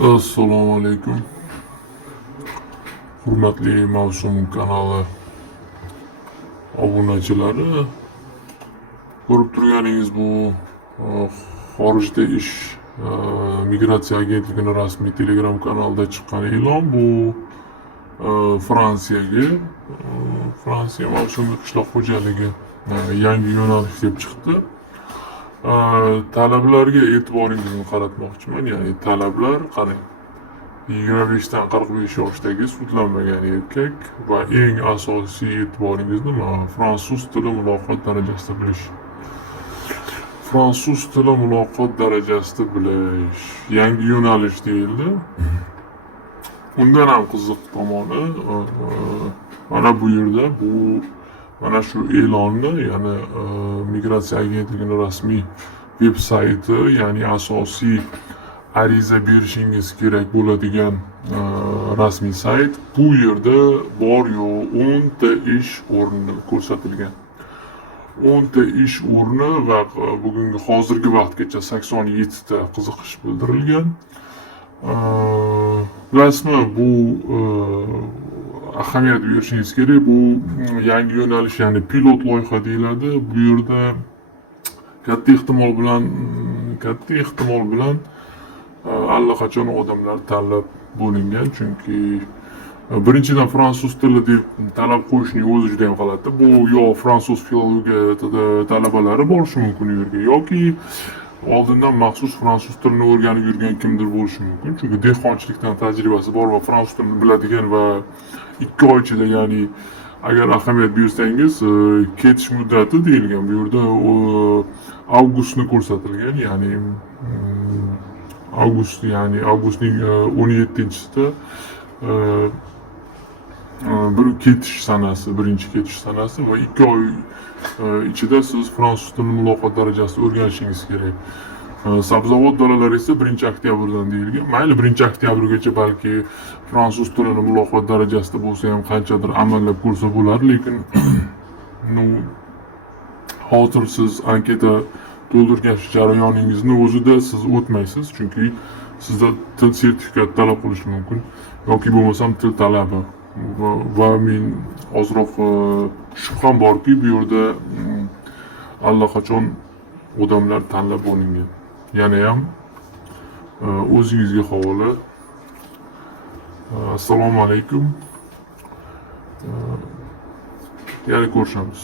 Assalomu alaykum. Hurmatli Mavsum kanali obunachilari. Ko'rib turganingiz bu xorijda ish migratsiya agentligining rasmiy Telegram kanalida chiqqan e'lon. Bu Fransiyaga Fransiya mavsumiy qishloq xo'jaligi yangi yo'nalish deb chiqdi. Talablarga e'tiboringizni qaratmoqchiman. Ya'ni talablar qarang. 25 dan 45 yoshdagi sudlanmagan erkak va eng asosiy e'tiboringizni fransuz tili muloqot darajasida bilish. Fransuz tili muloqot darajasida bilish yangi yo'nalish deyildi. Undan ham qiziq tomoni mana bu yerda mana shu e'lonni, ya'ni migratsiya agentligining rasmiy veb-sayti, ya'ni asosiy ariza berishingiz kerak bo'ladigan rasmiy sayt. Bu yerda bor yo'q 10 ta ish o'rni ko'rsatilgan. 10 ta ish o'rni va bugungi hozirgi vaqtgacha 87 ta qiziqish bildirilgan. Bilasizmi, bu ahamiyat berishingiz kerak. Bu yangi yo'nalish, ya'ni pilot loyiha deyiladi. Bu yerda katta ehtimol bilan allaqachon odamlar tanlab bo'lingan, chunki birinchidan fransuz tili deb talab qo'yishning o'zi juda ham g'alati. Bu yo fransuz filologiya talabalari borishi mumkin u yerga, yoki oldindan maxsus fransuz tilini o'rganib yurgan kimdir bo'lishi mumkin. Chunki dehqonchilikdan tajribasi bor va fransuz tilini biladigan va 2 oy ichida, ya'ni agar ahamiyat bersangiz, ketish muddati deyilgan. Bu yerda avgustni ko'rsatilgan, ya'ni avgustning 17-sida birinchi ketish sanasi va 2 oy ichida siz fransuz tilini muloqot darajasida o'rganishingiz kerak. Sabzavot dalalari esa 1-oktyabrdan deyilgan. Mayli 1-oktyabrgacha balki fransuz tilini muloqot darajasida bo'lsa ham qanchadir amallab ko'rsa bo'lar, lekin hozir siz anketa to'ldirgan jarayoningizni o'zida siz o'tmaysiz, chunki sizda til sertifikat talab qilishi mumkin yoki bo'lmasam til talabi. Va men ozroq shubham borki, bu yerda allaqachon odamlar tanlab olingan. Yana ham o'zingizga havola. Assalomu alaykum. Yana ko'rishamiz.